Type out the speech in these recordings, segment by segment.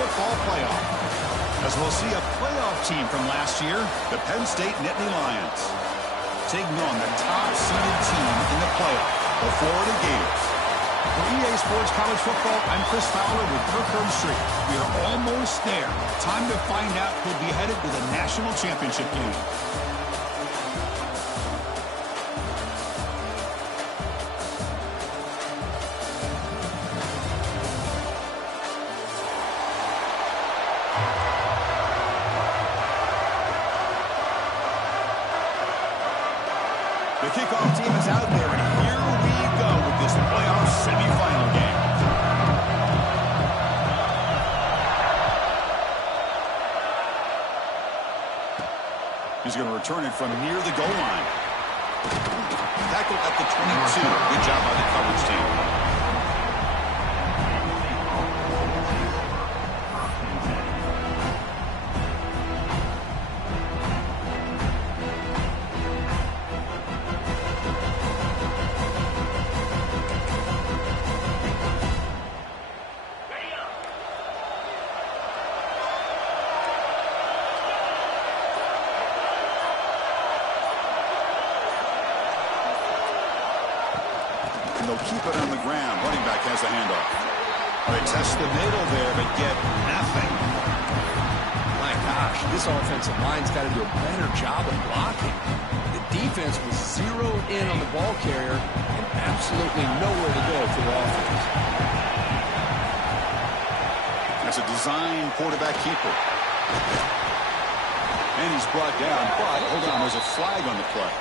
football playoff. As we'll see a playoff team from last year, the Penn State Nittany Lions, taking on the top-seeded team in the playoff, the Florida Gators. For EA Sports College Football, I'm Chris Fowler with Kirk Herbstreit. We are almost there. Time to find out who'll be headed to the national championship game. The kickoff team is out there, and here we go with this playoff semifinal game. He's going to return it from near the goal line. Tackle at the 22. Good job by the coverage team. They'll keep it on the ground. Running back has the handoff. They test the middle there, but get nothing. My gosh, this offensive line's got to do a better job of blocking. The defense was zeroed in on the ball carrier and absolutely nowhere to go for the offense. That's a design quarterback keeper. And he's brought down, but hold on, there's a flag on the play.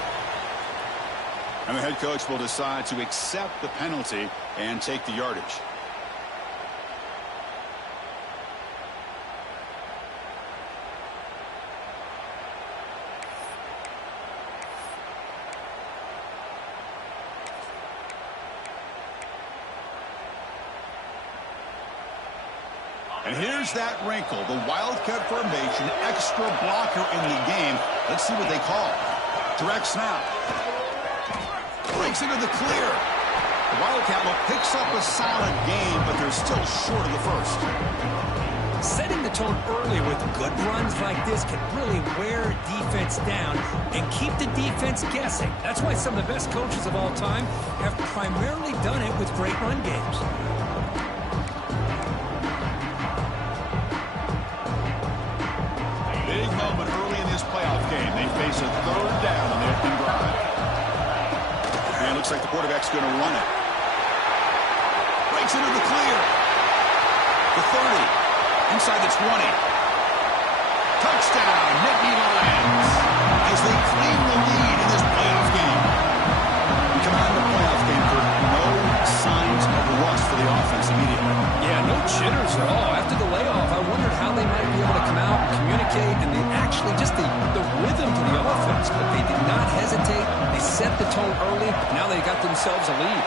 And the head coach will decide to accept the penalty and take the yardage. And here's that wrinkle, the Wildcat formation, extra blocker in the game. Let's see what they call. Direct snap. Breaks into the clear. The Wildcat look picks up a solid game, but they're still short of the first. Setting the tone early with good runs like this can really wear defense down and keep the defense guessing. That's why some of the best coaches of all time have primarily done it with great run games. Big moment early in this playoff game. They face a third down on the opening drive. And looks like the quarterback's going to run it. Breaks into the clear. The 30. Inside the 20. Touchdown, Nittany Lions. As they claim the lead in this playoff game. We come out of the playoff game for no signs of rust for the offense immediately. Yeah, no jitters at all. After the layoff, I wondered how they might be able to come out and communicate and actually just the rhythm to the offense. But they did not hesitate. They set the tone early. Now they got themselves a lead.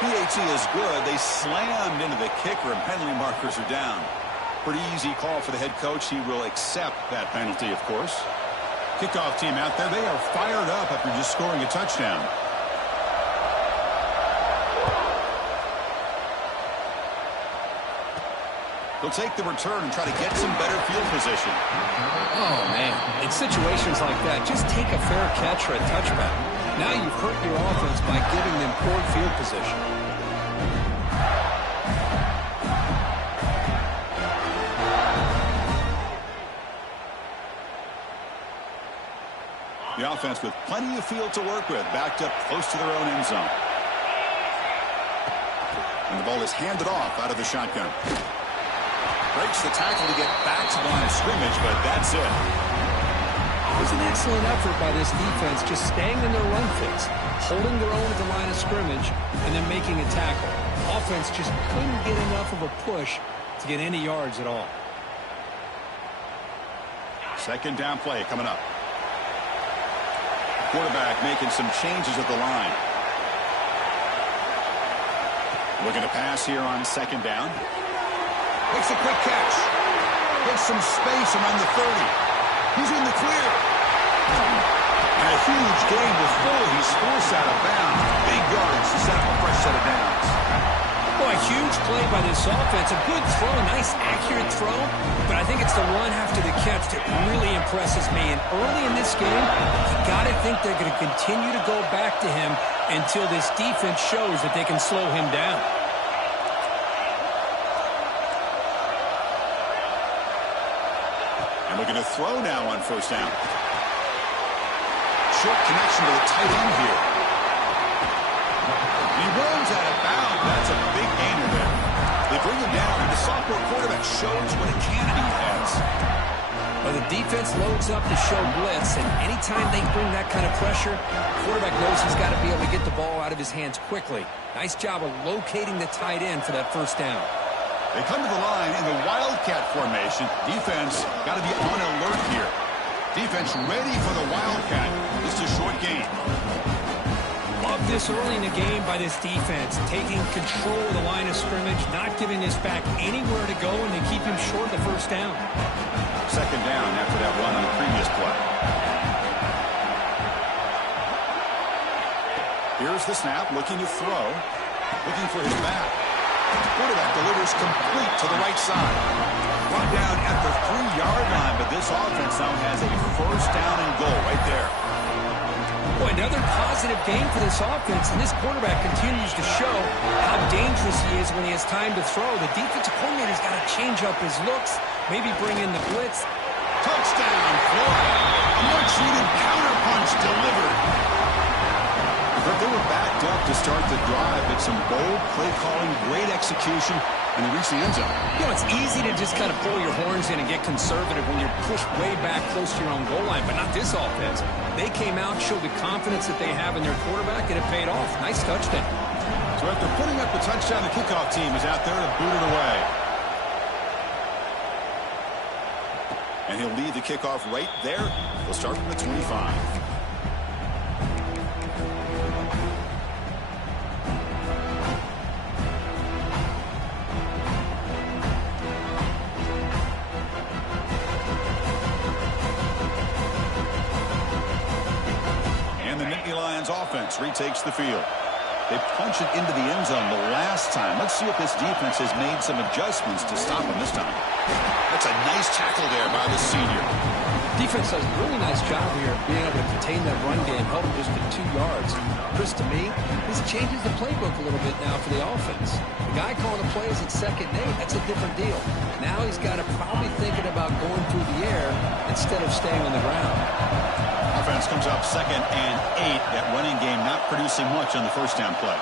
PAT is good. They slammed into the kicker, and penalty markers are down. Pretty easy call for the head coach. He will accept that penalty, of course. Kickoff team out there. They are fired up after just scoring a touchdown. He'll take the return and try to get some better field position. Oh, man. In situations like that, just take a fair catch or a touchback. Now you've hurt your offense by giving them poor field position. The offense with plenty of field to work with, backed up close to their own end zone. And the ball is handed off out of the shotgun. Breaks the tackle to get back to the line of scrimmage, but that's it. It was an excellent effort by this defense, just staying in their run fix, holding their own at the line of scrimmage, and then making a tackle. Offense just couldn't get enough of a push to get any yards at all. Second down play coming up. Quarterback making some changes at the line. Looking to pass here on second down. Makes a quick catch. Gets some space around the 30. He's in the clear. And a huge gain before he's forced out of bounds. Big yards to set up a fresh set of downs. Oh, a huge play by this offense. A good throw, a nice accurate throw. But I think it's the run after the catch that really impresses me. And early in this game, you got to think they're going to continue to go back to him until this defense shows that they can slow him down. And looking to throw now on first down. Short connection to the tight end here. He runs out of bounds. That's a big gainer there. They bring him down, and the sophomore quarterback shows what a cannon he has. Well, the defense loads up to show blitz, and anytime they bring that kind of pressure, quarterback knows he's got to be able to get the ball out of his hands quickly. Nice job of locating the tight end for that first down. They come to the line in the Wildcat formation. Defense got to be on alert here. Defense ready for the Wildcat. Just a short gain. Love this early in the game by this defense, taking control of the line of scrimmage, not giving this back anywhere to go, and they keep him short of the first down. Second down after that run on the previous play. Here's the snap, looking to throw, looking for his back. Quarterback delivers complete to the right side. Brought down at the 3-yard line, but this offense now has a first down and goal right there. Boy, another positive game for this offense, and this quarterback continues to show how dangerous he is when he has time to throw. The defensive coordinator's got to change up his looks, maybe bring in the blitz. Touchdown, Florida. A much-needed counterpunch delivered. But they were backed up to start the drive, but some bold play calling, great execution, and they reached the end zone. You know, it's easy to just kind of pull your horns in and get conservative when you're pushed way back close to your own goal line, but not this offense. They came out, showed the confidence that they have in their quarterback, and it paid off. Nice touchdown. So after putting up the touchdown, the kickoff team is out there to boot it away. And he'll lead the kickoff right there. We'll start from the 25. Offense retakes the field. They punch it into the end zone the last time. Let's see if this defense has made some adjustments to stop him this time. That's a nice tackle there by the senior. Defense does a really nice job here of being able to contain that run game, held him just to 2 yards. Chris, to me, this changes the playbook a little bit now for the offense. The guy calling the plays at 2nd and 8, that's a different deal. Now he's got to probably thinking about going through the air instead of staying on the ground. Offense comes up 2nd and 8. That running game not producing much on the first down play.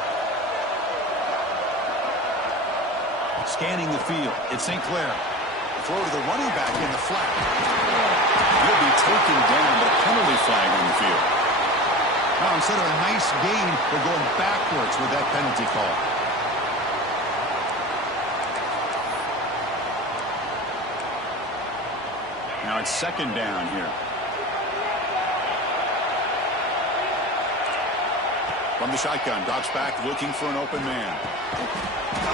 Scanning the field. It's St. Clair. Throw to the running back in the flat. He'll be taken down, but a penalty flag on the field. Now, instead of a nice gain, they're going backwards with that penalty call. Now it's 2nd down here. From the shotgun, drops back, looking for an open man.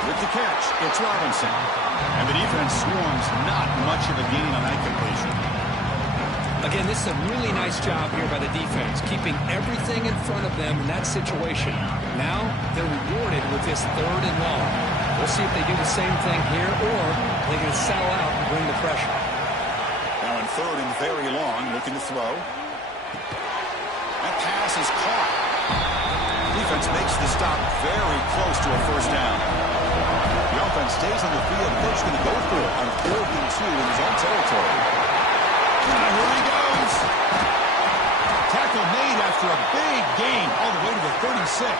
With the catch, it's Robinson. And the defense swarms, not much of a gain on that completion. Again, this is a really nice job here by the defense, keeping everything in front of them in that situation. Now, they're rewarded with this 3rd and long. We'll see if they do the same thing here, or they're going to settle out and bring the pressure. Now in 3rd and very long, looking to throw. That pass is caught. Defense makes the stop very close to a first down. The offense stays on the field. The coach is going to go for it on 4th and 2 in his own territory. And here he goes. Tackle made after a big gain all the way to the 36.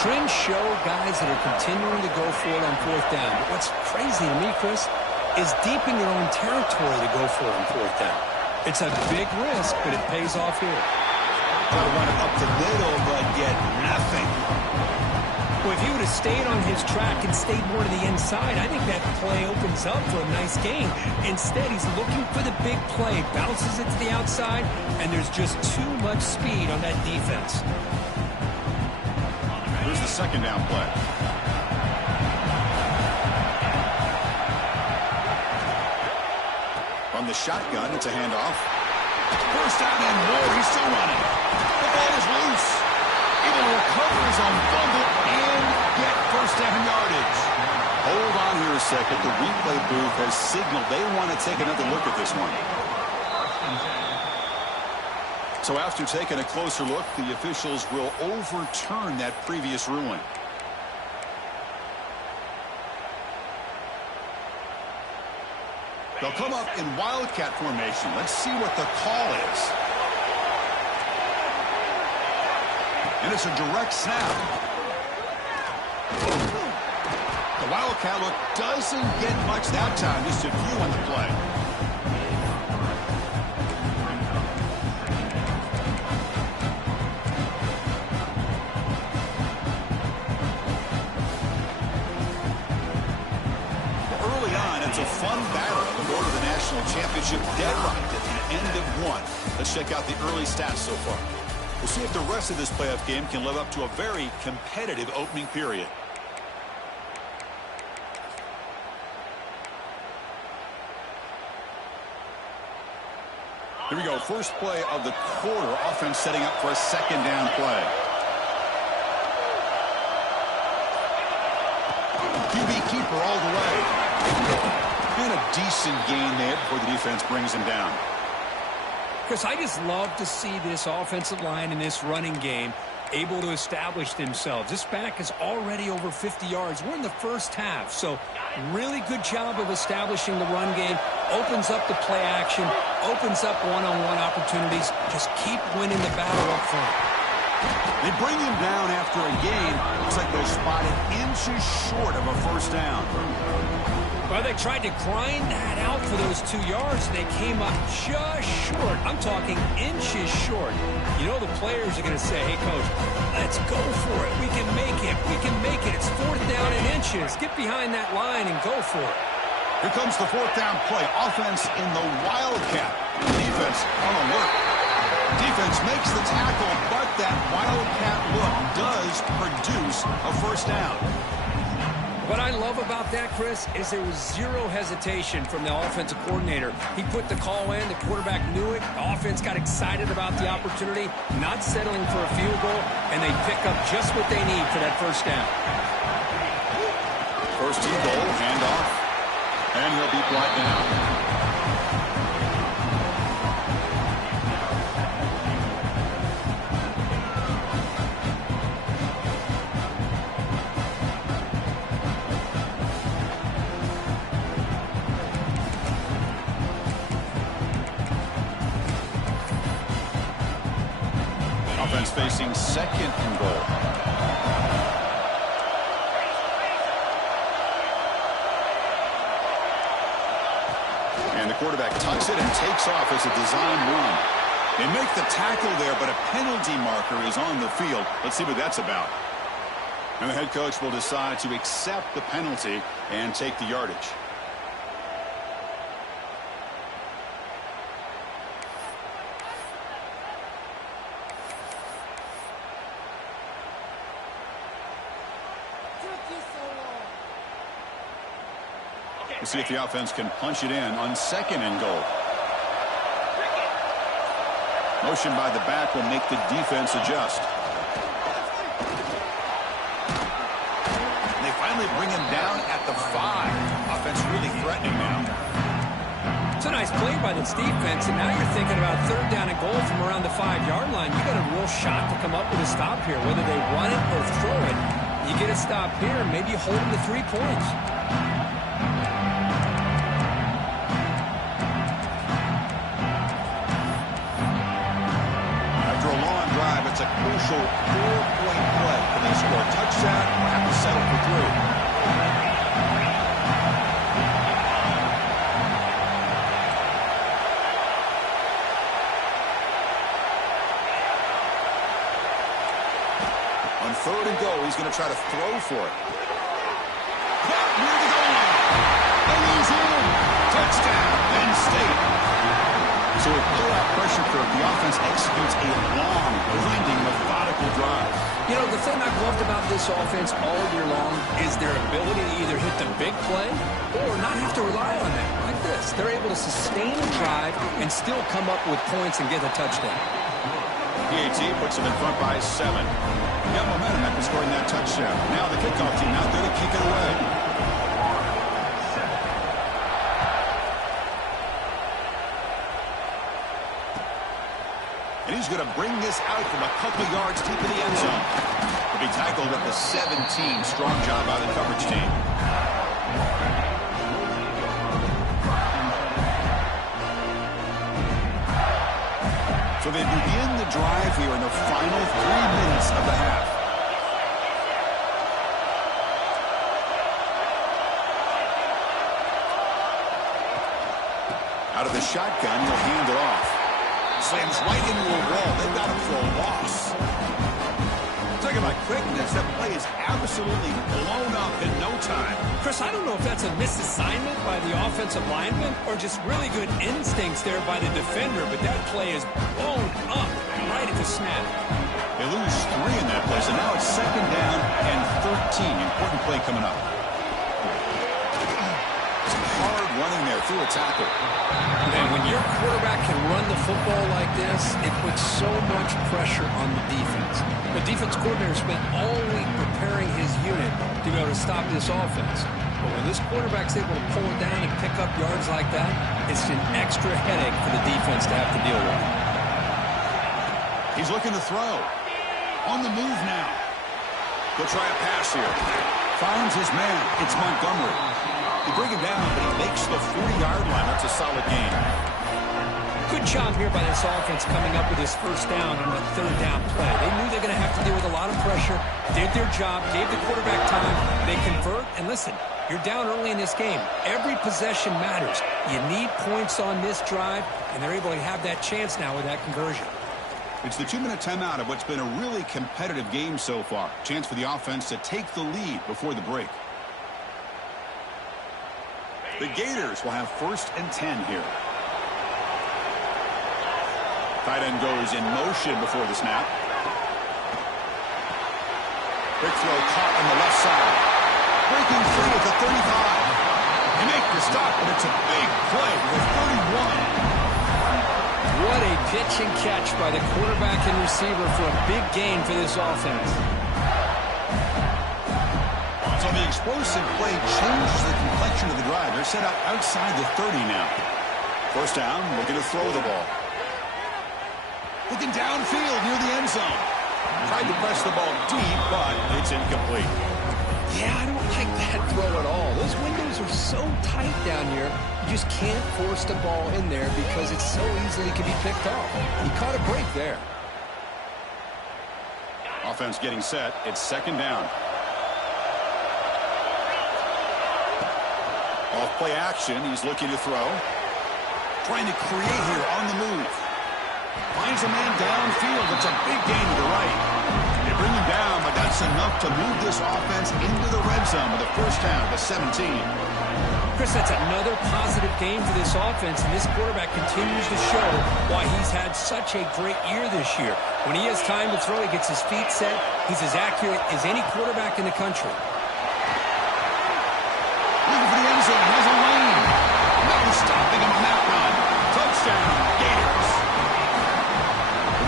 Trends show guys that are continuing to go for it on 4th down. But what's crazy to me, Chris, is deep in your own territory to go for it on 4th down. It's a big risk, but it pays off here. Try to run it up the middle, but get nothing. Well, if he would have stayed on his track and stayed more to the inside, I think that play opens up for a nice gain. Instead, he's looking for the big play, bounces it to the outside, and there's just too much speed on that defense. Here's the 2nd down play. From the shotgun, it's a handoff. First down and more, he's still running. The ball is loose. Able to recover his own fumble and get first first down yardage. Hold on here a second. The replay booth has signaled they want to take another look at this one. So after taking a closer look, the officials will overturn that previous ruling. They'll come up in wildcat formation. Let's see what the call is. And it's a direct snap. The wildcat look doesn't get much that time. Just a few on the play. Early on, it's a fun battle on the road to the national championship. Dead right at the end of one. Let's check out the early stats so far. We'll see if the rest of this playoff game can live up to a very competitive opening period. Here we go. First play of the quarter. Offense setting up for a second down play. QB keeper all the way. And a decent gain there before the defense brings him down. Chris, I just love to see this offensive line in this running game able to establish themselves. This back is already over 50 yards. We're in the first half, so really good job of establishing the run game. Opens up the play action, opens up one-on-one opportunities. Just keep winning the battle up front. They bring him down after a gain. Looks like they're spotted inches short of a first down. Well, they tried to grind that out for those 2 yards. They came up just short. I'm talking inches short. You know the players are going to say, hey, Coach, let's go for it. We can make it. We can make it. It's fourth down in inches. Get behind that line and go for it. Here comes the fourth down play. Offense in the wildcat. Defense on alert. Defense makes the tackle, but that wildcat look does produce a first down. What I love about that, Chris, is there was zero hesitation from the offensive coordinator. He put the call in. The quarterback knew it. The offense got excited about the opportunity, not settling for a field goal, and they pick up just what they need for that first down. First and goal, handoff, and he'll be brought down. Offense facing second and goal. And the quarterback tucks it and takes off as a design run. They make the tackle there, but a penalty marker is on the field. Let's see what that's about. And the head coach will decide to accept the penalty and take the yardage. We'll see if the offense can punch it in on second and goal. Motion by the back will make the defense adjust. And they finally bring him down at the 5. Offense really threatening now. It's a nice play by this defense, and now you're thinking about third down and goal from around the 5-yard line. You got a real shot to come up with a stop here, whether they run it or throw it. You get a stop here, maybe you hold them to 3 points. It's a crucial 4-point play. Can they score a touchdown or have to settle for 3? On third and goal, he's going to try to throw for it. Caught near the goal line. And he's in. Touchdown, Penn State. So with pull-out pressure curve, the offense executes a long, winding, methodical drive. You know, the thing I've loved about this offense all year long is their ability to either hit the big play or not have to rely on that. Like this. They're able to sustain a drive and still come up with points and get a touchdown. PAT puts them in front by 7. Got momentum after scoring that touchdown. Now the kickoff team out there to kick it away. And he's going to bring this out from a couple yards deep in the end zone. He'll be tackled at the 17. Strong job by the coverage team. So they begin the drive here in the final 3 minutes of the half. Out of the shotgun, he'll hand it off. Slams right into a wall. They've got him for a loss. Talking about quickness, that play is absolutely blown up in no time. Chris, I don't know if that's a misassignment by the offensive lineman or just really good instincts there by the defender, but that play is blown up right at the snap. They lose 3 in that play, so now it's 2nd down and 13. Important play coming up. Some hard running there through a tackle. And when your quarterback can run the football like this, it puts so much pressure on the defense. The defense coordinator spent all week preparing his unit to be able to stop this offense. But when this quarterback's able to pull it down and pick up yards like that, it's an extra headache for the defense to have to deal with. He's looking to throw. On the move now. He'll try a pass here. Finds his man. It's Montgomery. They bring him down, but he makes the 40-yard line. That's a solid gain. Good job here by this offense coming up with this first down on the 3rd down play. They knew they were going to have to deal with a lot of pressure, did their job, gave the quarterback time. They convert, and listen, you're down early in this game. Every possession matters. You need points on this drive, and they're able to have that chance now with that conversion. It's the 2-minute timeout of what's been a really competitive game so far. Chance for the offense to take the lead before the break. The Gators will have 1st and 10 here. Tight end goes in motion before the snap. Quick throw caught on the left side. Breaking free at the 35. They make the stop, but it's a big play with 31. What a pitch and catch by the quarterback and receiver for a big gain for this offense. So the explosive play changes the complexion of the drive. They're set up outside the 30 now. 1st down, looking to throw the ball. Looking downfield near the end zone. Tried to press the ball deep, but it's incomplete. Yeah, I don't like that throw at all. Those windows are so tight down here. You just can't force the ball in there because it so easily can be picked off. He caught a break there. Offense getting set. It's 2nd down. Off play action. He's looking to throw. Trying to create here on the move. Finds a man downfield. It's a big gain to the right. They bring him down, but that's enough to move this offense into the red zone with a 1st down to 17. Chris, that's another positive game for this offense, and this quarterback continues to show why he's had such a great year this year. When he has time to throw, he gets his feet set. He's as accurate as any quarterback in the country. Looking for the end zone. Has a lane. No stopping him on that run. Touchdown, Gators.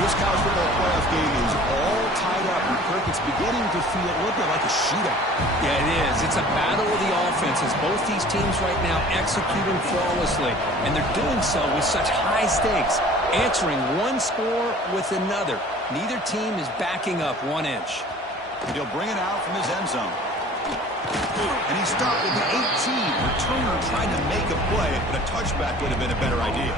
This college football playoff game is all tied up, and Kirk, it's beginning to feel a little bit like a shootout. Yeah, it is. It's a battle of the offenses. Both these teams right now executing flawlessly, and they're doing so with such high stakes, answering one score with another. Neither team is backing up 1 inch. He'll bring it out from his end zone. And he stopped at the 18. Returner trying to make a play, but a touchback would have been a better idea.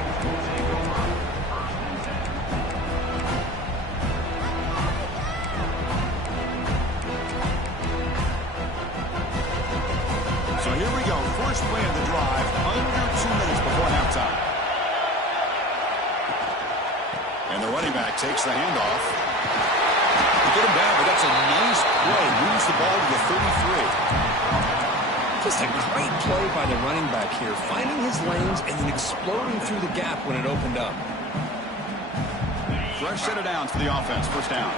So here we go. First play of the drive, under 2 minutes before halftime. And the running back takes the handoff. They get him down, but that's a nice play. Moves the ball to the 33. Just a great play by the running back here, finding his lanes and then exploding through the gap when it opened up. Fresh set of downs for the offense. 1st down.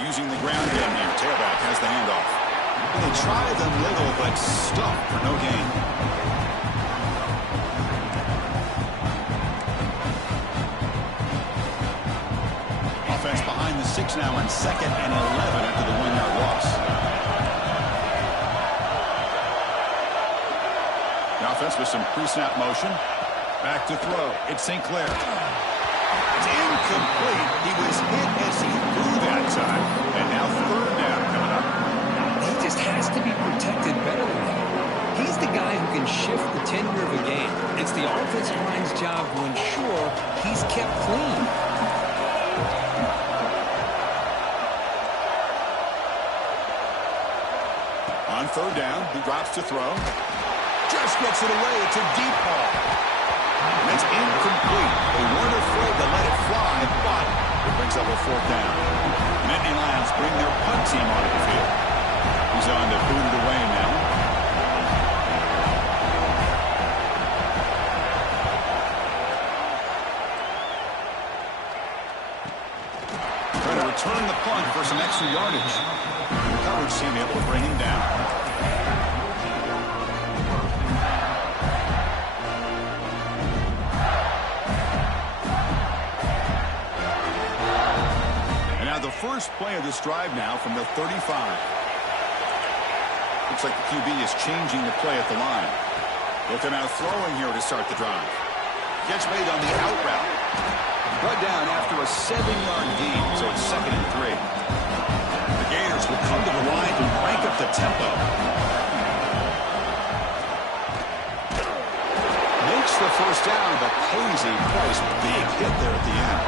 Using the ground game here. Tailback has the handoff. And they try the middle, but stuck for no gain. Seahawks now on 2nd and 11 after the 1-yard loss. The offense with some pre-snap motion. Back to throw. It's St. Clair. It's incomplete. He was hit as he threw that time. And now 3rd down coming up. He just has to be protected better than that. He's the guy who can shift the tenure of a game. It's the offensive line's job to ensure he's kept clean. On 3rd down, he drops to throw. Just gets it away. It's a deep ball. It's incomplete. They weren't afraid to let it fly, but it brings up a 4th down. Nittany Lions bring their punt team onto the field. He's on to boot it away now. Trying to return the punt for some extra yardage. The coverage team able to bring him down. First play of this drive now from the 35. Looks like the QB is changing the play at the line. Looking out throwing here to start the drive. Catch made on the out route. Brought down after a 7-yard gain, so it's 2nd and 3. The Gators will come to the line and crank up the tempo. Makes the 1st down, but pays a price. Big hit there at the end.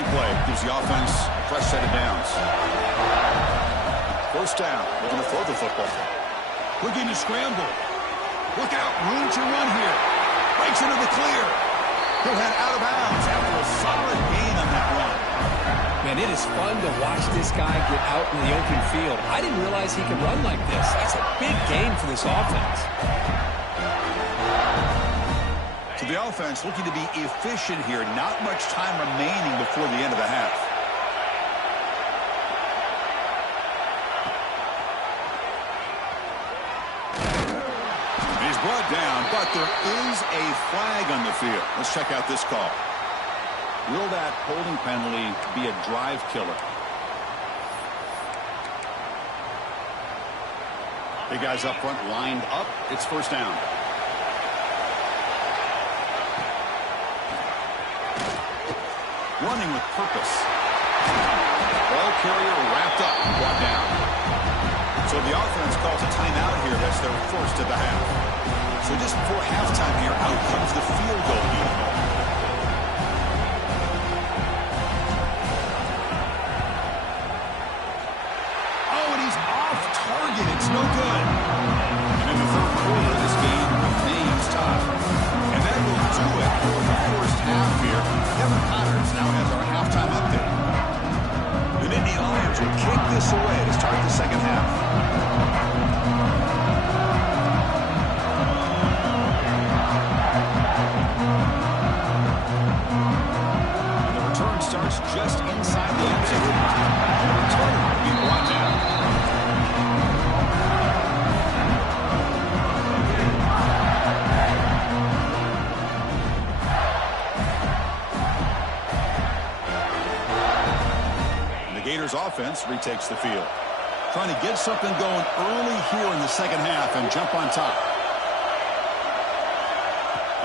Play gives the offense a fresh set of downs. 1st down, looking to throw the football. Looking to scramble. Look out, room to run here. Breaks into the clear. He'll head out of bounds after a solid gain on that run. Man, it is fun to watch this guy get out in the open field. I didn't realize he could run like this. That's a big gain for this offense. So the offense looking to be efficient here. Not much time remaining before the end of the half. He's brought down, but there is a flag on the field. Let's check out this call. Will that holding penalty be a drive killer? Big guys up front lined up. It's 1st down. Running with purpose. Ball carrier wrapped up and brought down. So the offense calls a timeout here. That's their 1st of the half. So just before halftime here, out comes the field goal unit. Oh, and he's off target. It's no good. And in the 3rd quarter, this game remains tough. And that will do it for the 1st half here. Kevin Connors now has our halftime update. The Nittany Lions will kick this away to start the 2nd half. And the return starts just inside the end zone. The return will be brought down. Gators offense retakes the field. Trying to get something going early here in the 2nd half and jump on top.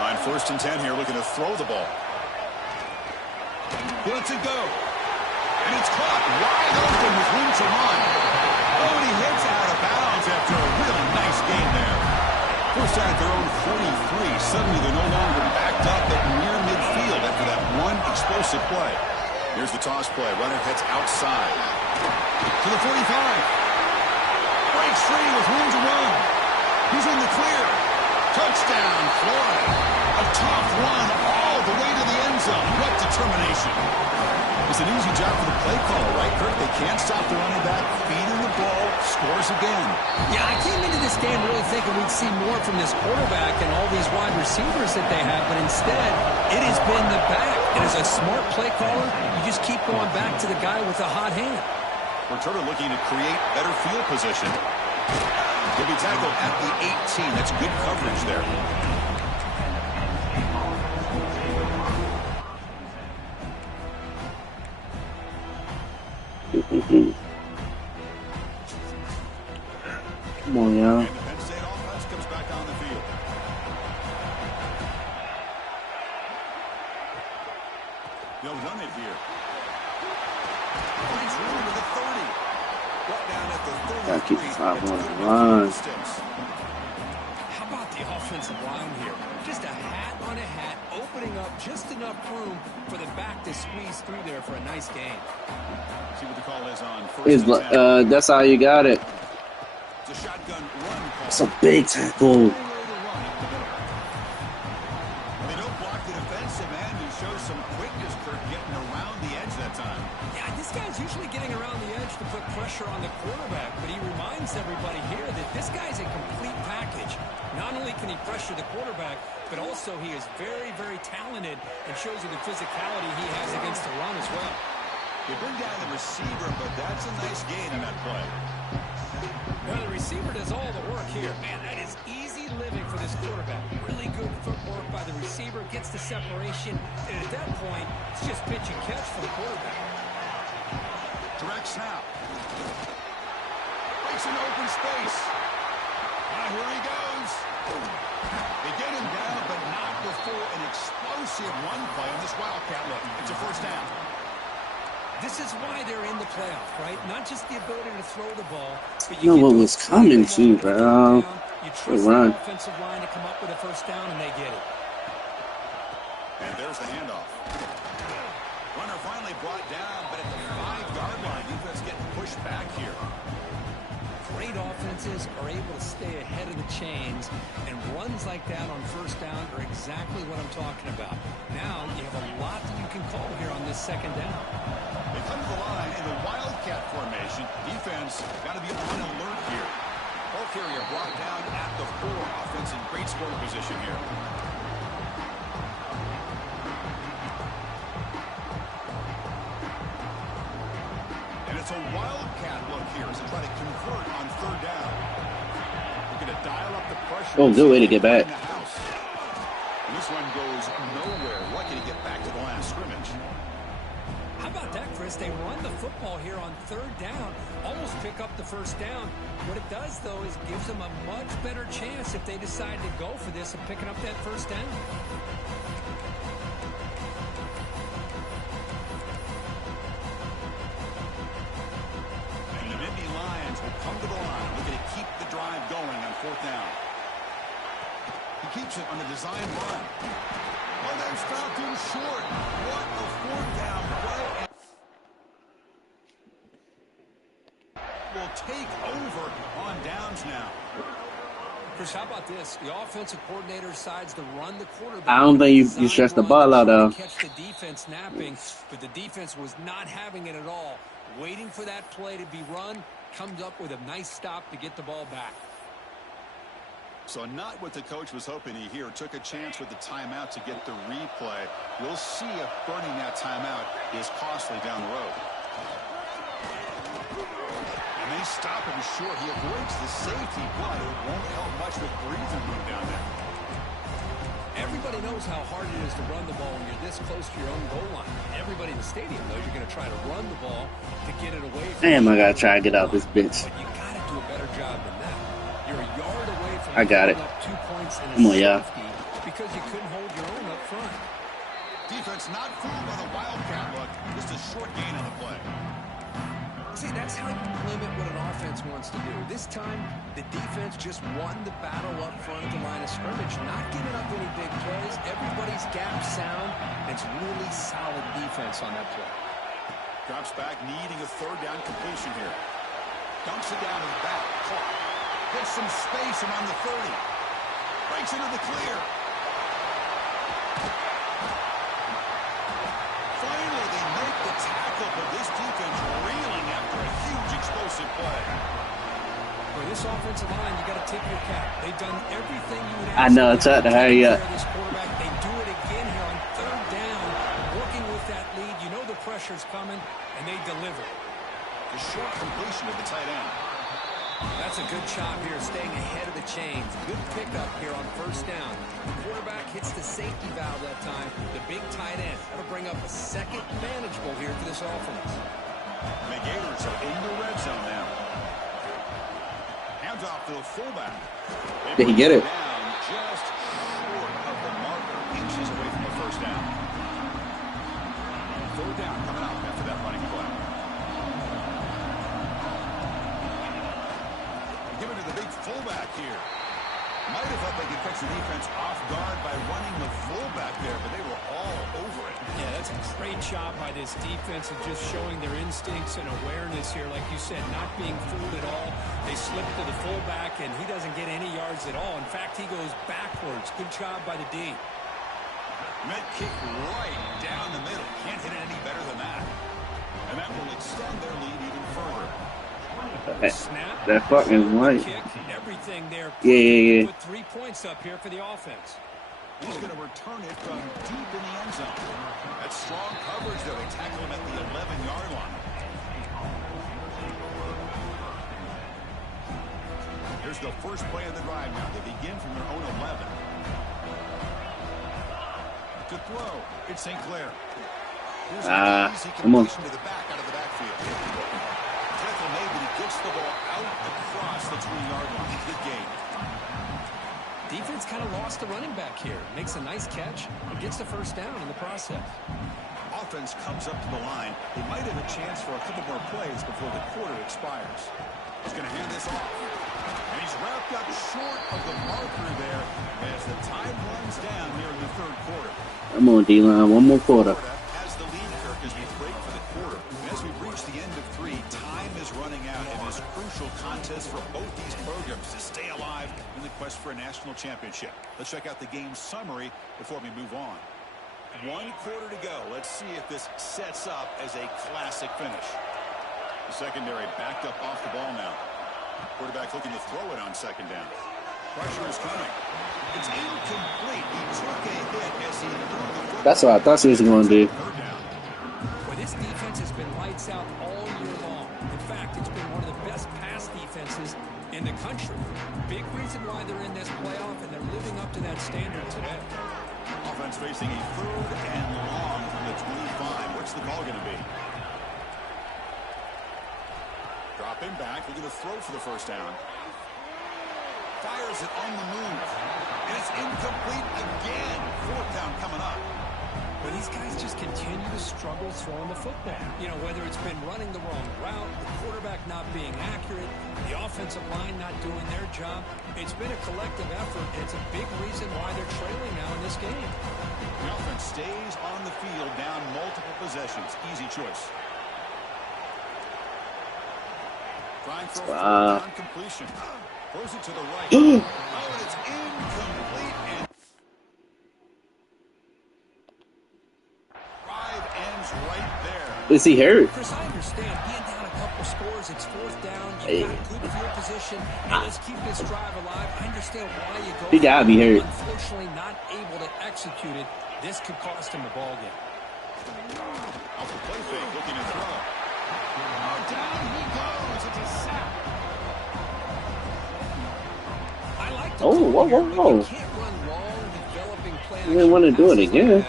On 1st and 10 here, looking to throw the ball. Lets it go. And it's caught wide open with room to run. Oh, and he hits out of bounds after a really nice game there. 1st down at their own 43. Suddenly they're no longer backed up at near midfield after that one explosive play. Here's the toss play. Runner heads outside. To the 45. Breaks free with room to run. He's in the clear. Touchdown, Florida. A tough run all the way to the end zone. What determination. It's an easy job for the play caller, right, Kirk? They can't stop the running back. Feeding the ball. Scores again. Yeah, I came into this game really thinking we'd see more from this quarterback and all these wide receivers that they have, but instead, it has been the back. And as a smart play caller, you just keep going back to the guy with the hot hand. Returner looking to create better field position. He'll be tackled at the 18. That's good coverage there. Come on, y'all. And the Penn State offense comes back on the field. They'll run it here. Finds room to the 30. Brought down at the 33. Gotta keep the 5 on the That's line. How about the offensive line here? Just a hat on a hat, opening up just enough room for the back to squeeze through there for a nice gain. See what the call is on first and 10. That's how you got it. It's a shotgun run call. It's a big tackle. They don't block the defensive end, who shows some quickness, Kirk, getting around the edge that time. Yeah, this guy's usually getting around the edge to put pressure on the quarterback, but he reminds everybody here that this guy's a complete package. Not only can he pressure the quarterback, but also he is very, very talented and shows you the physicality he has against the run as well. They bring down the receiver, but that's a nice gain in that play. Now the receiver does all the work here. Man, that is easy living for this quarterback. Really good footwork by the receiver, gets the separation, and at that point, it's just pitch and catch for the quarterback. Direct snap. Breaks an open space. Now here he goes. They get him down, but not before an explosive run play on this Wildcat look. It's a first down. This is why they're in the playoff, right? Not just the ability to throw the ball, but You know what was coming too, bro. You trust the offensive line to come up with a first down, and they get it. And there's the handoff. Runner finally brought down, but at the 5-yard line, defense getting pushed back here. Great offenses are able to stay ahead of the chains, and runs like that on first down are exactly what I'm talking about. Now you have a lot that you can call here on this second down. They come to the line in the Wildcat formation. Defense got to be on alert here. Ball carrier brought down at the 4. Offense in great scoring position here. And it's a Wildcat look here as they try to convert on third down. Looking to dial up the pressure. Oh, good way to get back. And this one goes nowhere. Lucky to get back to the line of scrimmage. How about that, Chris? They run the football here on third down, almost pick up the first down. What it does, though, is gives them a much better chance if they decide to go for this of picking up that first down. And the Nittany Lions will come to the line, looking to keep the drive going on fourth down. He keeps it on the design run. Well, that's stopped him short. What a fourth down play. Will take over on downs now. Chris, how about this? The offensive coordinator decides to run the quarterback. I don't think you stretch the ball out, though. Catch the defense napping, but the defense was not having it at all. Waiting for that play to be run, comes up with a nice stop to get the ball back. So not what the coach was hoping to hear. Took a chance with the timeout to get the replay. We'll see if burning that timeout is costly down the road. And they stop him short. He avoids the safety, but it won't help much with breathing room down there. Everybody knows how hard it is to run the ball when you're this close to your own goal line. Everybody in the stadium knows you're going to try to run the ball to get it away from Damn, I gotta try to get out this bitch. But you got to do a better job than that. You're a yard away from I got it. up 2 points in a Come on, yeah. safety because you couldn't hold your own up front. Defense not fooled by the Wildcat look. Just a short gain on the play. See, that's how you limit what an offense wants to do. This time, the defense just won the battle up front at the line of scrimmage, not giving up any big plays. Everybody's gap sound. It's really solid defense on that play. Drops back, needing a third down completion here. Dumps it down to the back. Caught. Gets some space around the 30. Breaks into the clear. Finally, they make the tackle, but this defense reeling after a huge explosive play. For this offensive line, you got to tip your cap. They've done everything you would I know, it's hard to hurry up. This quarterback, they do it again here on third down, working with that lead. You know the pressure's coming, and they deliver. The short completion of the tight end. That's a good job here, staying ahead of the chains. Good pickup here on first down. The quarterback hits the safety valve that time. The big tight end. That'll bring up a second manageable here for this offense. The Gators are in the red zone now. Hands off to the fullback. Did he get it? Down just short of the marker, inches away from the first down. Third down coming up after that running play. Give it to the big fullback here. Might have thought they could catch the defense off guard by running the fullback there, but they were all over it. Yeah, that's a great job by this defense of just showing their instincts and awareness here. Like you said, not being fooled at all. They slip to the fullback, and he doesn't get any yards at all. In fact, he goes backwards. Good job by the D. Met kick right down the middle. Can't hit it any better than that. And that will extend their lead even further. Snap. That fucking right. Kick, everything there. Yeah. Put 3 points up here for the offense. He's going to return it from deep in the end zone. That's strong coverage, though. They tackle him at the 11-yard line. Here's the first play of the drive now. They begin from their own 11. To throw, it's St. Clair. Here's an easy completion to the back out of the backfield. Tackle made, but he gets the ball out across the 20-yard line. Good game. Defense kind of lost the running back here. Makes a nice catch and gets the first down in the process. Offense comes up to the line. They might have a chance for a couple more plays before the quarter expires. He's going to hand this off. And he's wrapped up short of the marker there as the time runs down here in the third quarter. Come on, D-line. One more quarter. Has the lead, Kirk, as we break for the quarter. And as we reach the end of 3, time is running out in this crucial contest for both these programs to stay alive in the quest for a national championship. Let's check out the game summary before we move on. 1 quarter to go. Let's see if this sets up as a classic finish. The secondary backed up off the ball now. Quarterback looking to throw it on second down. Pressure is coming. It's incomplete. He took a hit as he threw the football. That's what I thought he was going to do. Well, this defense has been lights out all year long. In fact, it's been one of the best pass defenses in the country. Big reason why they're in this playoff, and they're living up to that standard today. Offense facing a third and long from the 25. What's the call going to be? Dropping back, looking to throw for the first down. Fires it on the move. And it's incomplete again. Fourth down coming up. But these guys just continue to struggle throwing the football. You know, whether it's been running the wrong route, the quarterback not being accurate, the offensive line not doing their job. It's been a collective effort, and it's a big reason why they're trailing now in this game. The offense stays on the field down multiple possessions. Easy choice. Trying for a fourth down completion. Throws it to the right. And it's incomplete. And drive ends right there. Is he hurt? Chris, I understand being down a couple scores, it's fourth down, you've got good field position, and let's keep this drive alive. I understand why you go. He gotta be hurt. Unfortunately, not able to execute it. This could cost him the ball game. Off the play fake, looking to throw. Down he goes. It's a sack. I like the Whoa. You can't run long, developing play You didn't want to do it again.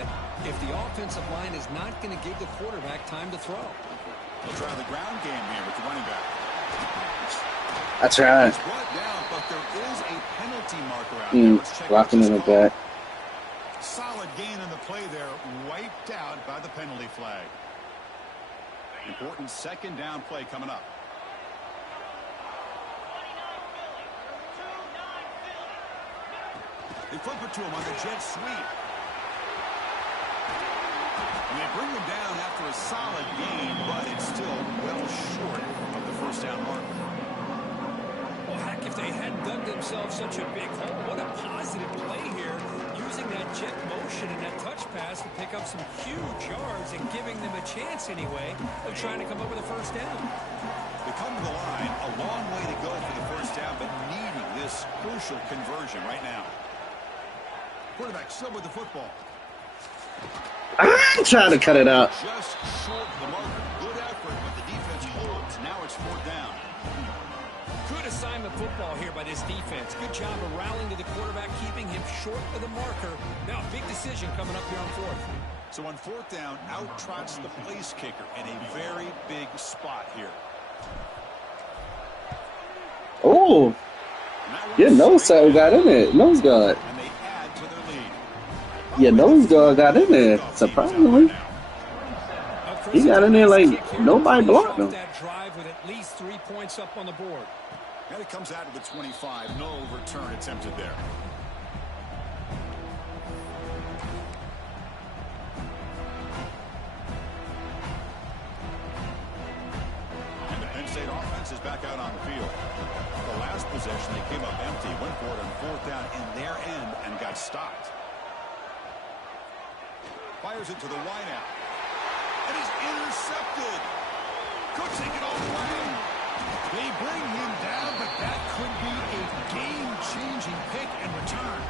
if the offensive line is not going to give the quarterback time to throw. They'll try the ground game here with the running back. I tried. It's brought down, but there is a penalty marker out there. Let's check Blocking out in this the call. back. Solid gain in the play there, wiped out by the penalty flag. Important second down play coming up. They flip it to him on the jet sweep. And they bring him down after a solid gain, but it's still well short of the first down mark. Well, heck, if they hadn't dug themselves such a big hole, what a positive play here. Using that jet motion and that touch pass to pick up some huge yards and giving them a chance anyway of trying to come up with a first down. They come to the line, a long way to go for the first down, but needing this crucial conversion right now. Quarterback still with the football. I'm trying to cut it out. Just short of the marker. Good effort, but the defense holds. Now it's fourth down. Good assignment football here by this defense. Good job of rallying to the quarterback, keeping him short of the marker. Now a big decision coming up here on fourth. So on fourth down, out trots the place kicker in a very big spot here. Oh, your nose tackle got in there. Nose guard. And they add to their lead. Your nose guard got in there. Surprisingly, he got in there like nobody blocked him. That drive with at least 3 points up on the board. And it comes out of the 25. No return attempted there. And the Penn State offense is back out on the field. The last possession, they came up empty, went for it on fourth down in their end and got stopped. Fires it to the wideout. It is intercepted. Could take it all the way. They bring him down, but that could be a game-changing pick and return.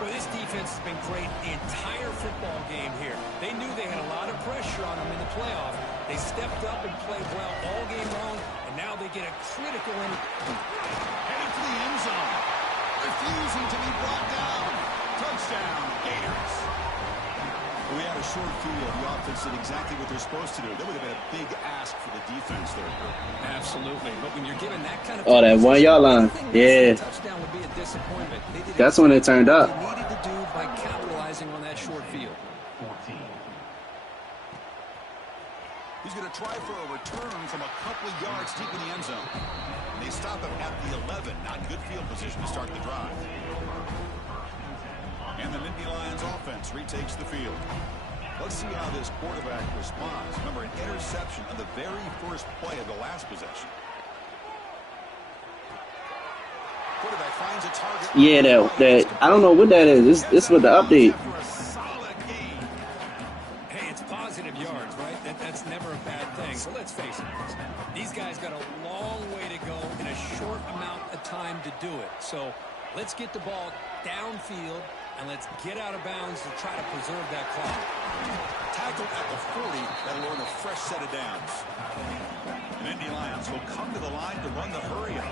Well, this defense has been great the entire football game here. They knew they had a lot of pressure on them in the playoff. They stepped up and played well all game long, and now they get a critical Headed to the end zone. Refusing to be brought down. Touchdown, Gators. We had a short field. The offense did exactly what they're supposed to do. That would have been a big ask for the defense there. Absolutely. But when you're given that kind of... Oh, that 1 yard line. Yeah. Touchdown would be a disappointment. That's when it turned up. They needed to do by capitalizing on that short field. He's going to try for a return from a couple of yards deep in the end zone. And they stop him at the 11. Not good field position to start the drive. And the Nittany Lions offense retakes the field. Let's see how this quarterback responds. Remember, an interception on the very first play of the last possession. Quarterback finds a target. Yeah, that I don't know what that is. This with the update. Hey, it's positive yards, right? That's never a bad thing. But let's face it, these guys got a long way to go in a short amount of time to do it. So let's get the ball downfield and let's get out of bounds to try to preserve that clock. Tackled at the 40, that'll earn a fresh set of downs. And Nittany Lions will come to the line to run the hurry up.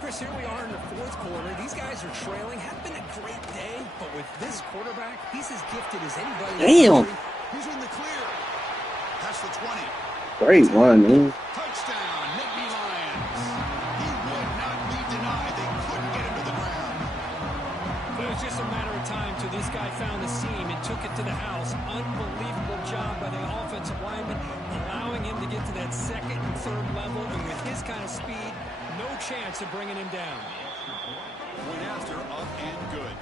Chris, here we are in the fourth quarter. These guys are trailing. Had been a great day, but with this quarterback, he's as gifted as anybody. Damn. He's in the clear. Past the 20. Great one, man. Touchdown, Nittany Lions. He would not be denied. They couldn't get him to the ground. It was just a matter of time till this guy found the seam and took it to the house. Unbelievable job by the offensive lineman, allowing him to get to that second and third level. And with his kind of speed, no chance of bringing him down. Went after, up and good.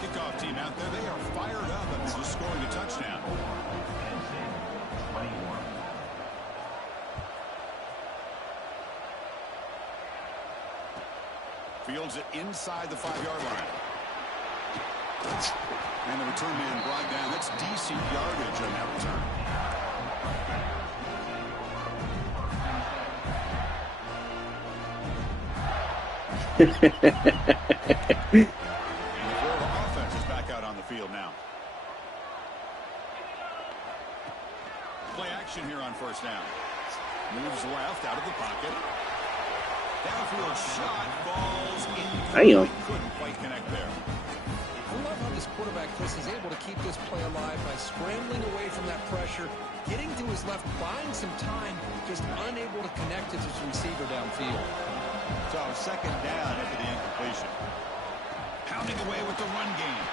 Kickoff team out there. They are fired up after just scoring a touchdown. Fields it inside the 5-yard line. And the return man brought down. That's decent yardage on that return. The Florida offense is back out on the field now. Play action here on first down. Moves left out of the pocket. Downfield shot falls in. Damn. Couldn't quite connect there. I love how this quarterback, Chris, is able to keep this play alive by scrambling away from that pressure, getting to his left, buying some time, just unable to connect to his receiver downfield. So second down after the incompletion. Pounding away with the run game.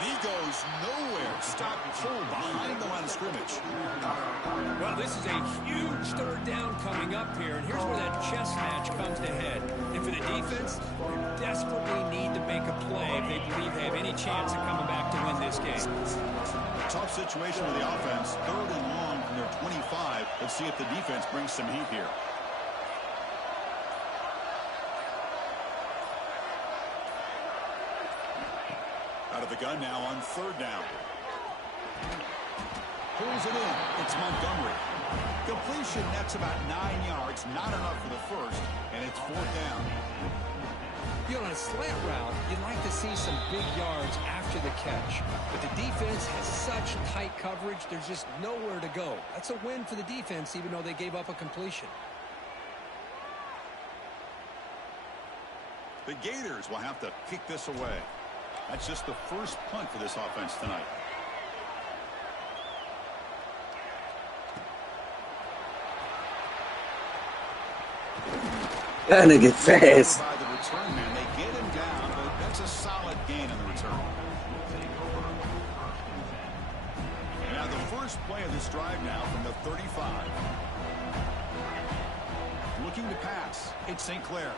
And he goes nowhere. Stop full behind the line of scrimmage. Well, this is a huge third down coming up here, and here's where that chess match comes to head. And for the defense, they desperately need to make a play if they believe they have any chance of coming back to win this game. Tough situation with the offense. Third and long from their 25. Let's see if the defense brings some heat here. Out of the gun now on third down. Pulls it in. It's Montgomery. Completion nets about 9 yards. Not enough for the first. And it's fourth down. You know, on a slant route, you'd like to see some big yards after the catch. But the defense has such tight coverage, there's just nowhere to go. That's a win for the defense, even though they gave up a completion. The Gators will have to kick this away. That's just the first punt for this offense tonight. That nigga fast. By the return man, they get him down, but that's a solid gain on the return. And now the first play of this drive now from the 35. Looking to pass. It's St. Clair.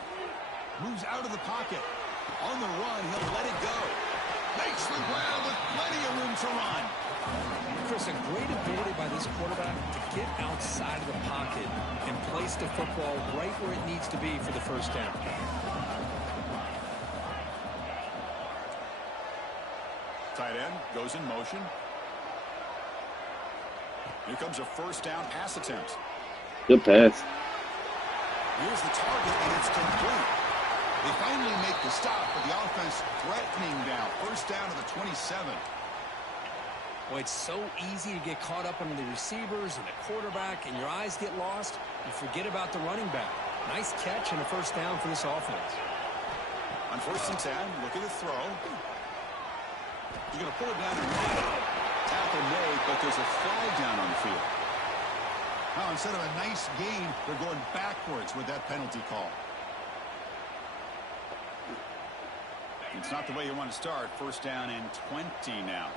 Moves out of the pocket. On the run, he'll let it go. Makes the ground with plenty of room to run. Chris, a great ability by this quarterback to get outside of the pocket and place the football right where it needs to be for the first down. Tight end goes in motion. Here comes a first down pass attempt. Good pass. Here's the target, and it's complete. They finally make the stop, but the offense threatening now. First down to the 27. Well, it's so easy to get caught up under the receivers and the quarterback, and your eyes get lost. You forget about the running back. Nice catch and a first down for this offense. On 1st and 10, looking to throw. He's going to pull it down and run it. Tackle made, but there's a flag down on the field. Now, instead of a nice gain, they're going backwards with that penalty call. It's not the way you want to start. First down and 20 now.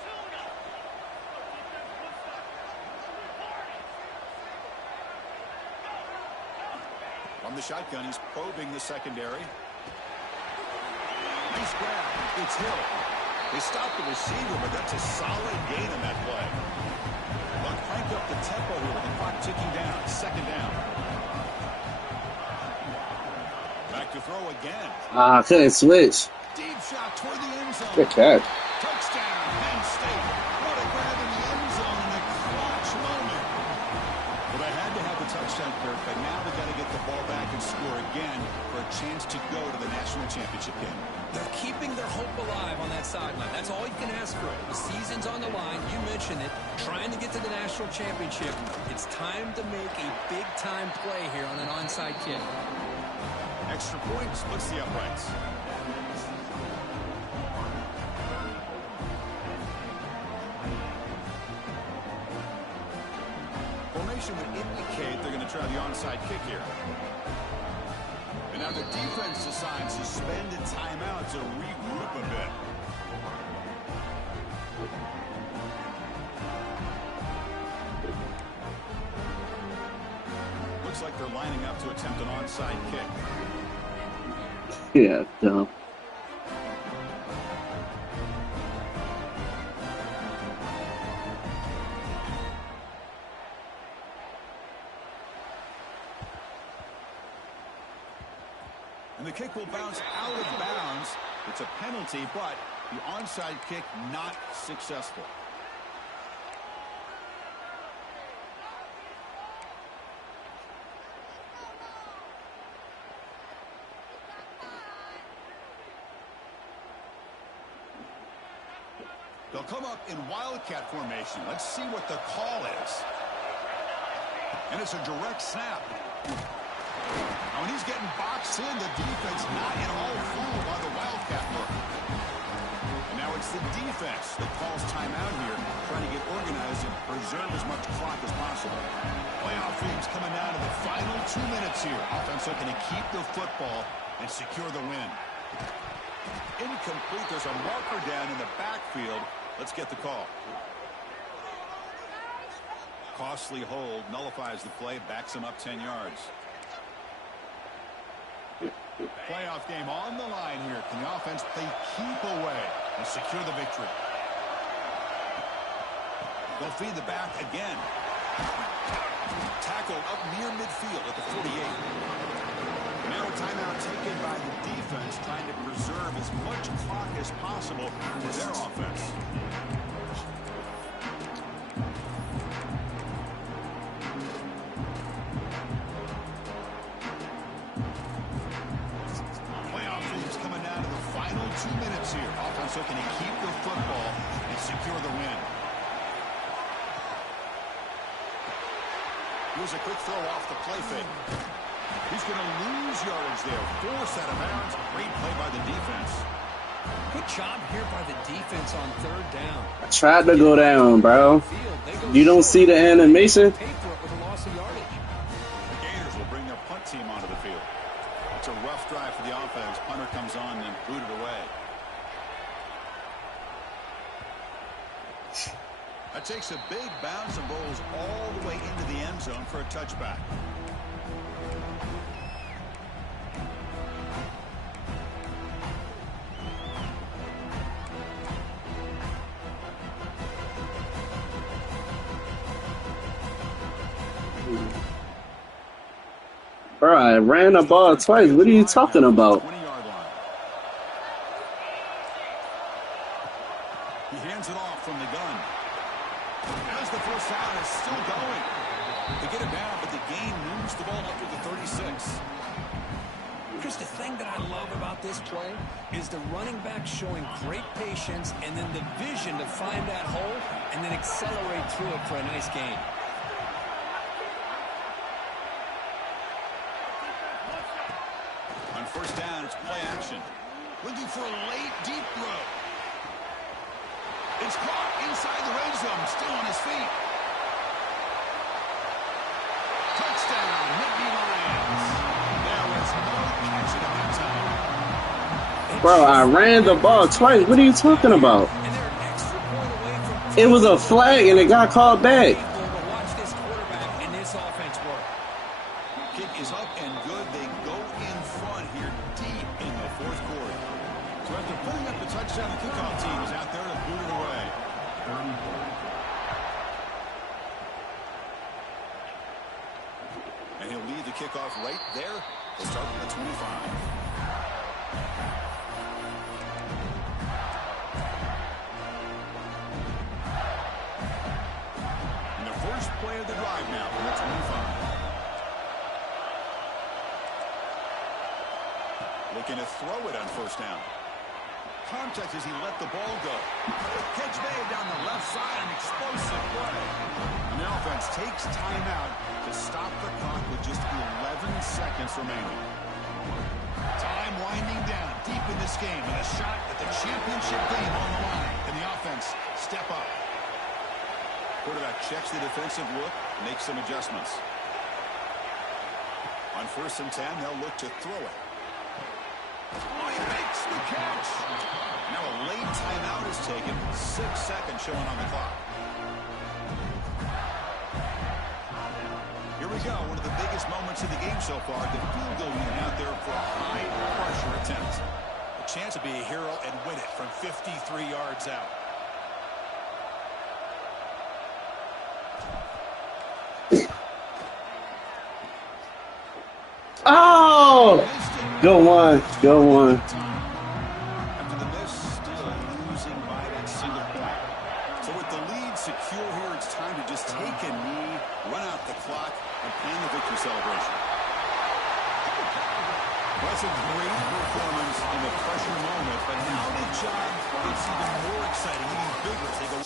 From the shotgun, he's probing the secondary. Nice grab. It's Hill. They stop the receiver, but that's a solid gain on that play. They'll crank up the tempo here with the clock ticking down. Second down. Back to throw again. I couldn't switch. Deep shot toward the end zone. Good catch. Touchdown, Penn State. What a grab in the end zone in a clutch moment. Well, they had to have the touchdown, Kirk, but now they've got to get the ball back and score again for a chance to go to the national championship game. They're keeping their hope alive on that sideline. That's all you can ask for. The season's on the line. You mentioned it. Trying to get to the national championship. It's time to make a big-time play here on an onside kick. Extra point splits the uprights. Formation would indicate they're going to try the onside kick here. And now the defense decides to suspend a timeout to regroup a bit. Looks like they're lining up to attempt an onside kick. Yeah, dumb. And the kick will bounce out of bounds. It's a penalty, but the onside kick not successful. They'll come up in wildcat formation. Let's see what the call is. And it's a direct snap. Now, when he's getting boxed in, the defense not at all fooled by the wildcat look. And now it's the defense that calls timeout here, trying to get organized and preserve as much clock as possible. Playoff games coming down to the final 2 minutes here. Offense looking to keep the football and secure the win. Incomplete. There's a marker down in the backfield. Let's get the call. Costly hold, nullifies the play, backs him up 10 yards. Playoff game on the line here. Can the offense play keep away and secure the victory? They'll feed the back again. Tackle up near midfield at the 48. Now a timeout taken by the defense, trying to preserve as much clock as possible for their offense. Playoff games coming down to the final 2 minutes here. Offense looking to keep the football and secure the win. Here's a quick throw off the play fake. He's going to lose yardage there. Forced out of bounds. Great play by the defense. Good job here by the defense on third down. I tried to go down, bro. You don't see the animation? Pay for it with a loss of yardage. The Gators will bring their punt team onto the field. booted away. That takes a big bounce and rolls all the way into the end zone for a touchback. Bro, I ran the ball twice. What are you talking about? 20-yard line. He hands it off from the gun. As the first down is still going. They get it down, but the gain moves the ball up to the 36. Chris, the thing that I love about this play is the running back showing great patience and then the vision to find that hole and then accelerate through it for a nice gain. On first down, it's play action. Looking for a late, deep throw. It's caught inside the red zone, still on his feet. Touchdown, Nittany Lions. There was no catching him in time. Bro, I ran the ball twice. What are you talking about? And they're an extra point away from It was a flag and it got called back. watch this quarterback and this offense work. Kick is up and good. They go in front here deep in the fourth quarter. So after putting up the touchdown, the kickoff team is out there to boot it away. And he'll lead the kickoff right there. They'll start from the 25. And the first play of the drive now from the 25. Looking to throw it on first down. Contact as he let the ball go. Catch made down the left side, an explosive play. And the offense takes timeout to stop the clock with just 11 seconds remaining. Time winding down deep in this game and a shot at the championship game on the line. And the offense step up. Quarterback checks the defensive look, makes some adjustments. On first and 10, they'll look to throw it. Oh, he makes the catch. Now a late timeout is taken. 6 seconds showing on the clock. Here we go. One of the biggest moments of the game so far. The field goal unit out there for a high-pressure attempt. A chance to be a hero and win it from 53 yards out. Oh! Go one. Go one. After the miss, still losing by that single point. So with the lead secure here, it's time to just take a knee, run out the clock, and plan the victory celebration. That's a great performance in the pressure moment, but now the job gets even more exciting, even bigger as they go.